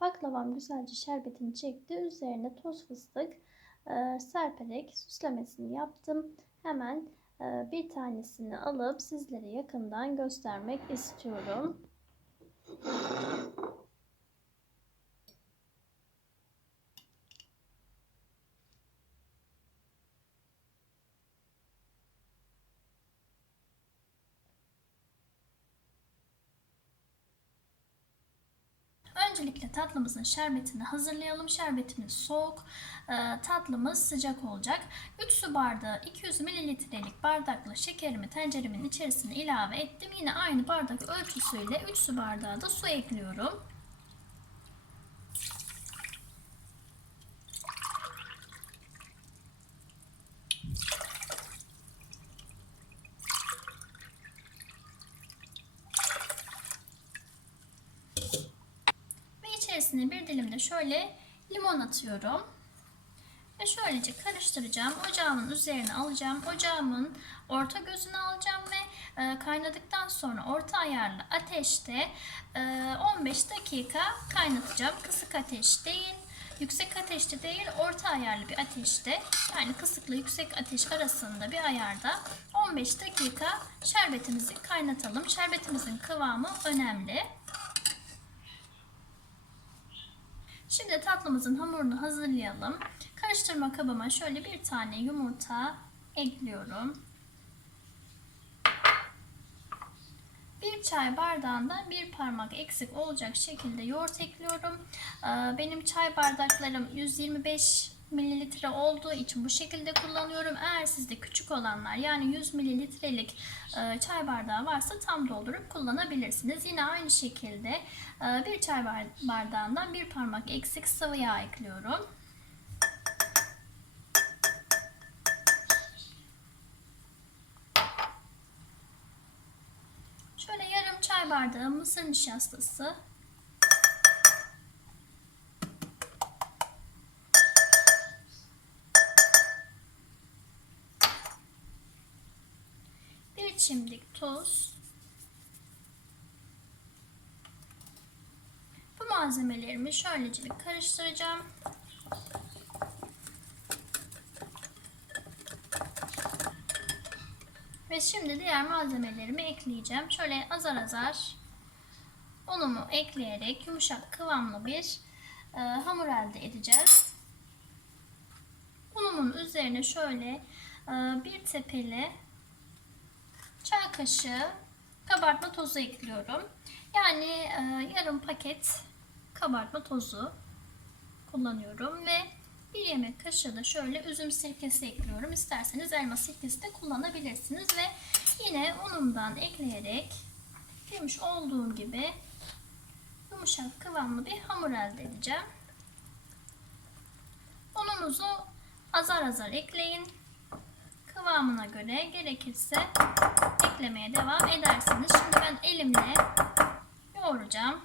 Baklavam güzelce şerbetini çekti. Üzerine toz fıstık e, serperek süslemesini yaptım. Hemen e, bir tanesini alıp sizlere yakından göstermek istiyorum. Öncelikle tatlımızın şerbetini hazırlayalım. Şerbetimiz soğuk, e, tatlımız sıcak olacak. 3 su bardağı 200 mililitrelik bardakla şekerimi tenceremin içerisine ilave ettim. Yine aynı bardak ölçüsüyle 3 su bardağı da su ekliyorum. Ve içerisine bir dilim de şöyle limon atıyorum. Ve şöylece karıştıracağım. Ocağımın üzerine alacağım. Ocağımın orta gözünü alacağım ve e, kaynadıktan sonra orta ayarlı ateşte e, 15 dakika kaynatacağım. Kısık ateş değil, yüksek ateşte değil, orta ayarlı bir ateşte yani kısıkla yüksek ateş arasında bir ayarda 15 dakika şerbetimizi kaynatalım. Şerbetimizin kıvamı önemli. Şimdi tatlımızın hamurunu hazırlayalım. Karıştırma kabıma şöyle bir tane yumurta ekliyorum. Bir çay bardağından bir parmak eksik olacak şekilde yoğurt ekliyorum. Ee, Benim çay bardaklarım 125 mililitre olduğu için bu şekilde kullanıyorum. Eğer sizde küçük olanlar yani 100 mililitrelik e, çay bardağı varsa tam doldurup kullanabilirsiniz. Yine aynı şekilde e, bir çay bardağından bir parmak eksik sıvı yağ ekliyorum. Şöyle yarım çay bardağı mısır nişastası bir çimdik tuz. Bu malzemelerimi şöylece bir karıştıracağım. Ve şimdi diğer malzemelerimi ekleyeceğim. Şöyle azar azar unumu ekleyerek yumuşak kıvamlı bir e, hamur elde edeceğiz. Unumun üzerine şöyle e, bir tepeli çay kaşığı kabartma tozu ekliyorum. Yani e, yarım paket kabartma tozu kullanıyorum ve bir yemek kaşığı da şöyle üzüm sirkesi ekliyorum. İsterseniz elma sirkesi de kullanabilirsiniz ve yine unumdan ekleyerek demiş olduğum gibi yumuşak kıvamlı bir hamur elde edeceğim. Ununuzu azar azar ekleyin. Kıvamına göre gerekirse eklemeye devam edersiniz. Şimdi ben elimle yoğuracağım.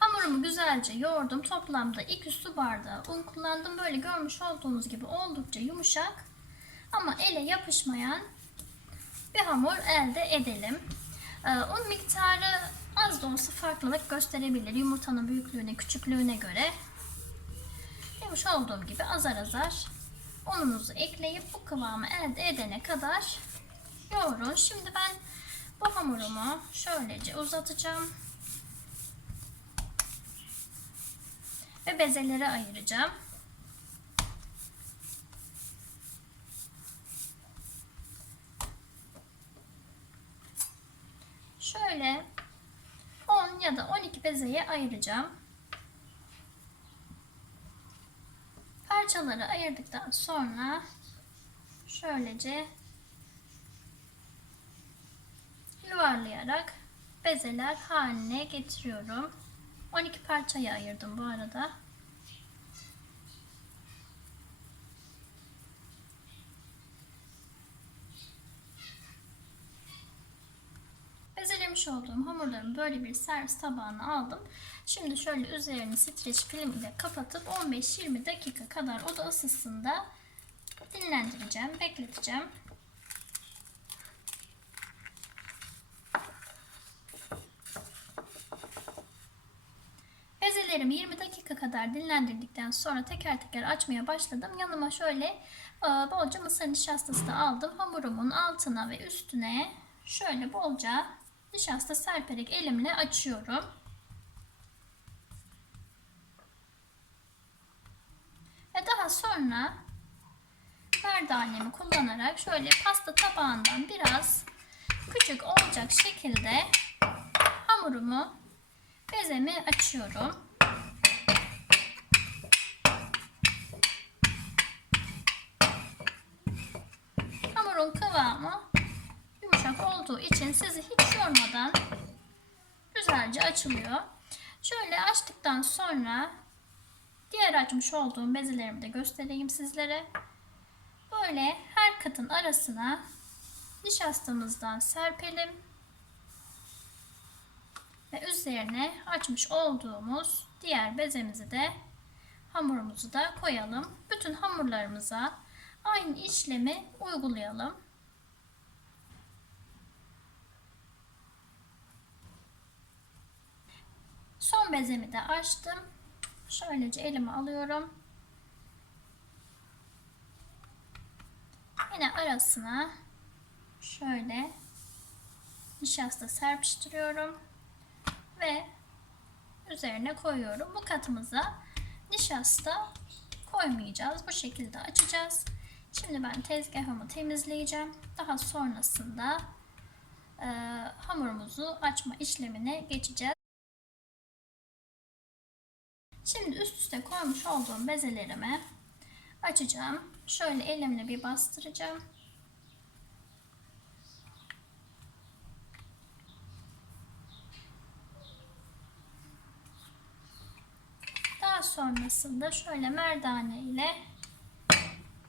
Hamurumu güzelce yoğurdum. Toplamda 2 su bardağı un kullandım. Böyle görmüş olduğunuz gibi oldukça yumuşak ama ele yapışmayan bir hamur elde edelim. Ee, un miktarı az da olsa farklılık gösterebilir. Yumurtanın büyüklüğüne, küçüklüğüne göre. Demiş olduğum gibi azar azar ununuzu ekleyip bu kıvamı elde edene kadar yoğurun. Şimdi ben bu hamurumu şöylece uzatacağım. Ve bezelere ayıracağım. Şöyle 10 ya da 12 bezeye ayıracağım. Parçaları ayırdıktan sonra şöylece yuvarlayarak bezeler haline getiriyorum. 12 parçaya ayırdım bu arada. Bezelemiş olduğum hamurlarımı böyle bir servis tabağına aldım. Şimdi şöyle üzerini streç film ile kapatıp 15-20 dakika kadar oda ısısında dinlendireceğim, bekleteceğim. Bezelerimi 20 dakika kadar dinlendirdikten sonra teker teker açmaya başladım. Yanıma şöyle e, bolca mısır nişastası da aldım. Hamurumun altına ve üstüne şöyle bolca nişasta serperek elimle açıyorum. Ve daha sonra merdanemi kullanarak şöyle pasta tabağından biraz küçük olacak şekilde hamurumu bezemi açıyorum. Kıvamı yumuşak olduğu için sizi hiç yormadan güzelce açılıyor. Şöyle açtıktan sonra diğer açmış olduğum bezelerimi de göstereyim sizlere. Böyle her katın arasına nişastamızdan serpelim ve üzerine açmış olduğumuz diğer bezemizi de hamurumuzu da koyalım. Bütün hamurlarımıza aynı işlemi uygulayalım. Bezemi de açtım. Şöylece elime alıyorum. Yine arasına şöyle nişasta serpiştiriyorum ve üzerine koyuyorum. Bu katımıza nişasta koymayacağız. Bu şekilde açacağız. Şimdi ben tezgahımı temizleyeceğim. Daha sonrasında e, hamurumuzu açma işlemine geçeceğiz. Şimdi üst üste koymuş olduğum bezelerimi açacağım. Şöyle elimle bir bastıracağım. Daha sonrasında şöyle merdane ile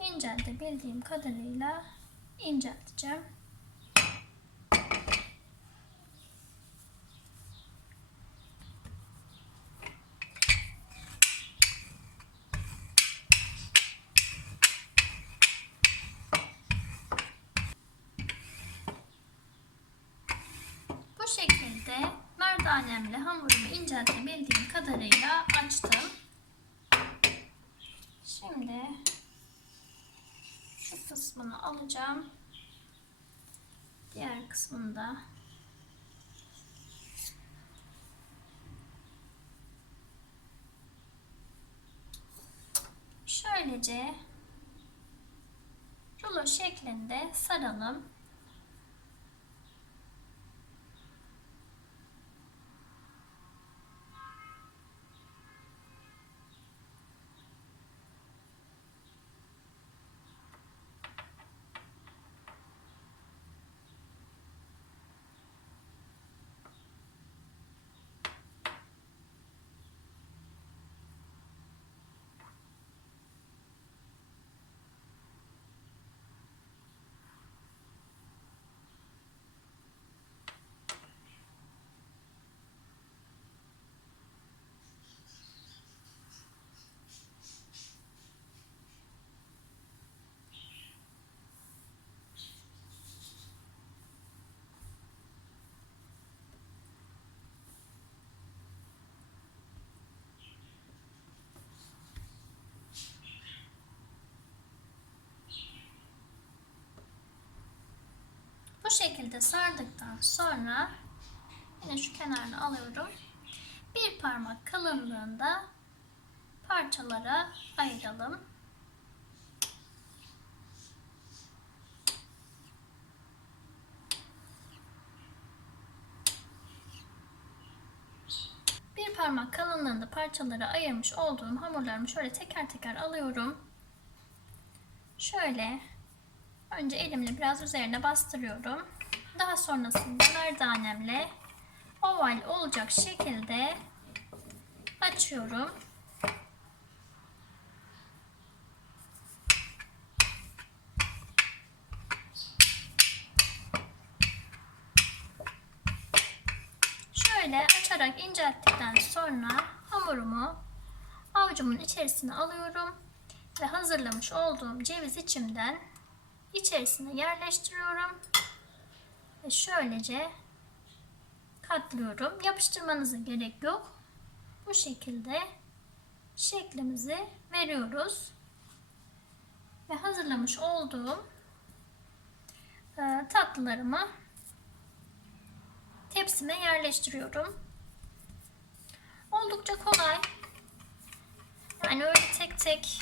inceltebildiğim kadarıyla incelteceğim. Bu şekilde merdanemle hamurumu inceltebildiğim kadarıyla açtım. Şimdi şu kısmını alacağım. Diğer kısmını da şöylece rulo şeklinde saralım. Bu şekilde sardıktan sonra yine şu kenarını alıyorum. Bir parmak kalınlığında parçalara ayıralım. Bir parmak kalınlığında parçalara ayırmış olduğum hamurlarımı şöyle teker teker alıyorum. Şöyle Önce elimle biraz üzerine bastırıyorum. Daha sonrasında merdanemle oval olacak şekilde açıyorum. şöyle açarak incelttikten sonra hamurumu avucumun içerisine alıyorum ve hazırlamış olduğum ceviz içimden içerisine yerleştiriyorum ve şöylece katlıyorum. Yapıştırmanıza gerek yok. Bu şekilde şeklimizi veriyoruz. Ve hazırlamış olduğum e, tatlılarımı tepsime yerleştiriyorum. Oldukça kolay. Yani öyle tek tek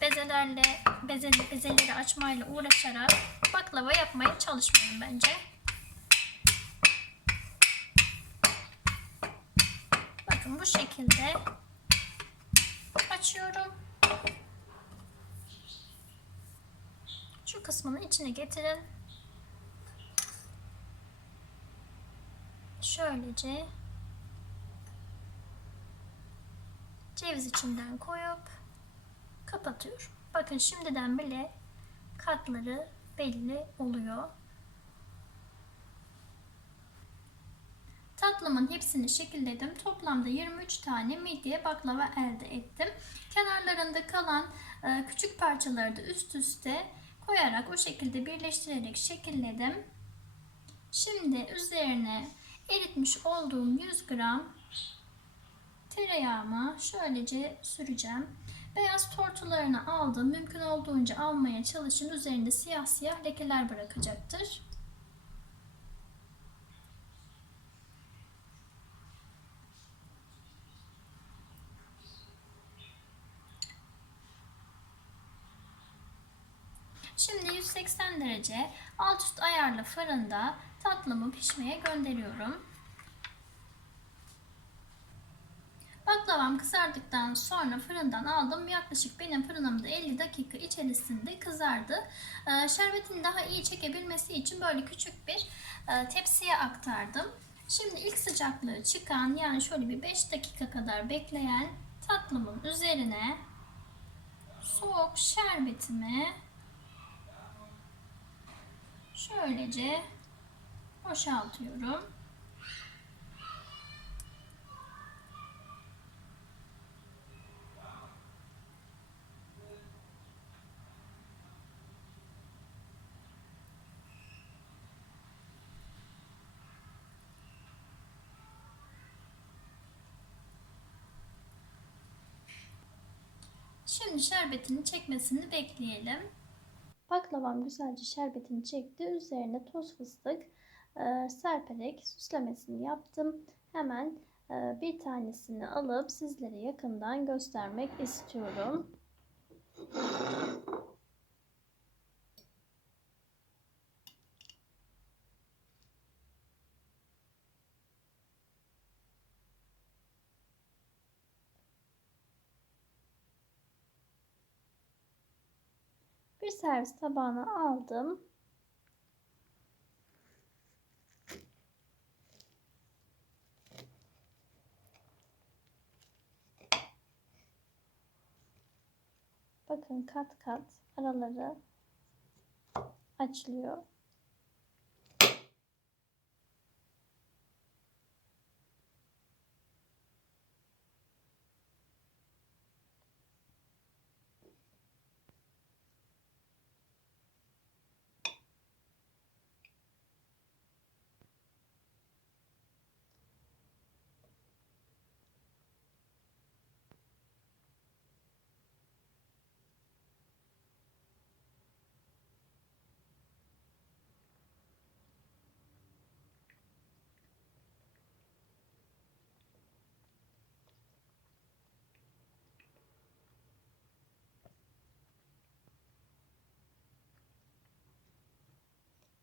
bezelerle beze, bezeleri açmayla uğraşarak baklava yapmaya çalışmayın bence. Bakın bu şekilde açıyorum. Şu kısmını içine getirin. Şöylece ceviz içinden koyup kapatıyorum. Bakın şimdiden bile katları belli oluyor. Tatlımın hepsini şekilledim. Toplamda 23 tane midye baklava elde ettim. Kenarlarında kalan e, küçük parçaları da üst üste koyarak o şekilde birleştirerek şekilledim. Şimdi üzerine eritmiş olduğum 100 gram tereyağımı şöylece süreceğim. Beyaz tortularını aldım. Mümkün olduğunca almaya çalışın. Üzerinde siyah siyah lekeler bırakacaktır. Şimdi 180 derece alt üst ayarlı fırında tatlımı pişmeye gönderiyorum. Baklavam kızardıktan sonra fırından aldım. Yaklaşık benim fırınımda 50 dakika içerisinde kızardı. Ee, şerbetini daha iyi çekebilmesi için böyle küçük bir e, tepsiye aktardım. Şimdi ilk sıcaklığı çıkan yani şöyle bir 5 dakika kadar bekleyen tatlımın üzerine soğuk şerbetimi şöylece boşaltıyorum. Şimdi şerbetini çekmesini bekleyelim. Baklavam güzelce şerbetini çekti. Üzerine toz fıstık e, serperek süslemesini yaptım. Hemen e, bir tanesini alıp sizlere yakından göstermek istiyorum. Bir servis tabağına aldım. Bakın kat kat araları açılıyor.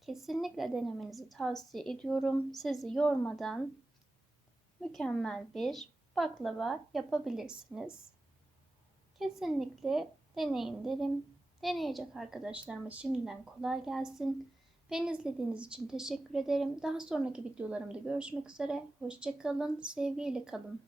Kesinlikle denemenizi tavsiye ediyorum. Sizi yormadan mükemmel bir baklava yapabilirsiniz. Kesinlikle deneyin derim. Deneyecek arkadaşlarıma şimdiden kolay gelsin. Beni izlediğiniz için teşekkür ederim. Daha sonraki videolarımda görüşmek üzere. Hoşçakalın, sevgiyle kalın.